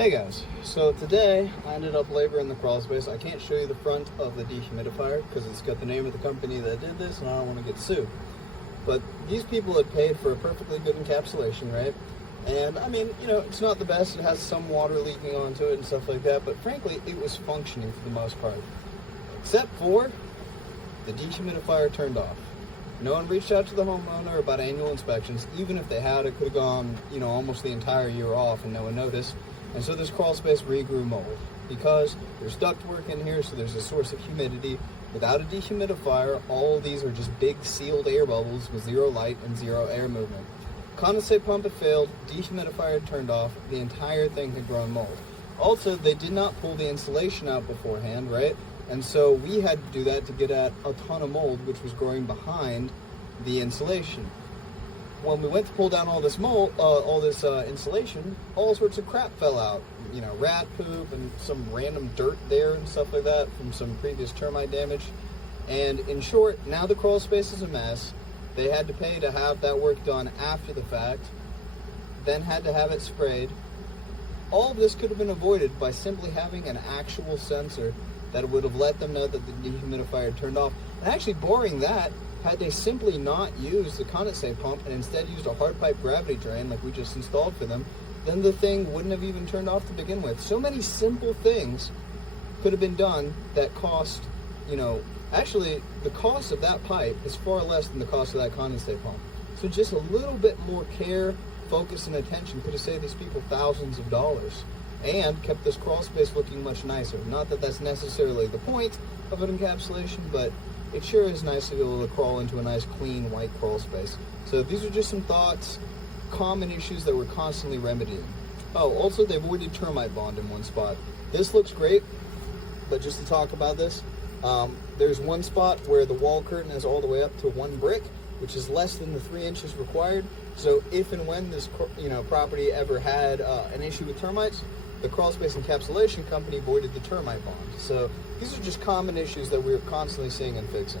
Hey guys, so today I ended up laboring the crawl space. I can't show you the front of the dehumidifier because it's got the name of the company that did this and I don't want to get sued. But these people had paid for a perfectly good encapsulation, right? And I mean, it's not the best. It has some water leaking onto it and stuff like that, but frankly, it was functioning for the most part. Except for the dehumidifier turned off. No one reached out to the homeowner about annual inspections. Even if they had, it could have gone, almost the entire year off and no one noticed. And so this crawl space regrew mold because there's ductwork in here, so there's a source of humidity. Without a dehumidifier, all of these are just big sealed air bubbles with zero light and zero air movement. Condensate pump had failed, dehumidifier had turned off, the entire thing had grown mold. Also, they did not pull the insulation out beforehand, right? And so we had to do that to get at a ton of mold, which was growing behind the insulation. When we went to pull down all this insulation, all sorts of crap fell out. Rat poop and some random dirt there and stuff like that from some previous termite damage. And in short, now the crawl space is a mess. They had to pay to have that work done after the fact, then had to have it sprayed. All of this could have been avoided by simply having an actual sensor that would have let them know that the dehumidifier had turned off. And actually, barring that, had they simply not used the condensate pump and instead used a hard pipe gravity drain like we just installed for them, then the thing wouldn't have even turned off to begin with. So many simple things could have been done that cost, actually the cost of that pipe is far less than the cost of that condensate pump. So just a little bit more care, focus, and attention could have saved these people thousands of dollars and kept this crawl space looking much nicer. Not that that's necessarily the point of an encapsulation, but it sure is nice to be able to crawl into a nice clean white crawl space. So these are just some thoughts, common issues that we're constantly remedying. Oh, also they avoided termite bond in one spot. This looks great, but just to talk about this, there's one spot where the wall curtain is all the way up to one brick, which is less than the 3 inches required. So if and when this property ever had an issue with termites, the crawl space encapsulation company voided the termite bond. So these are just common issues that we're constantly seeing and fixing.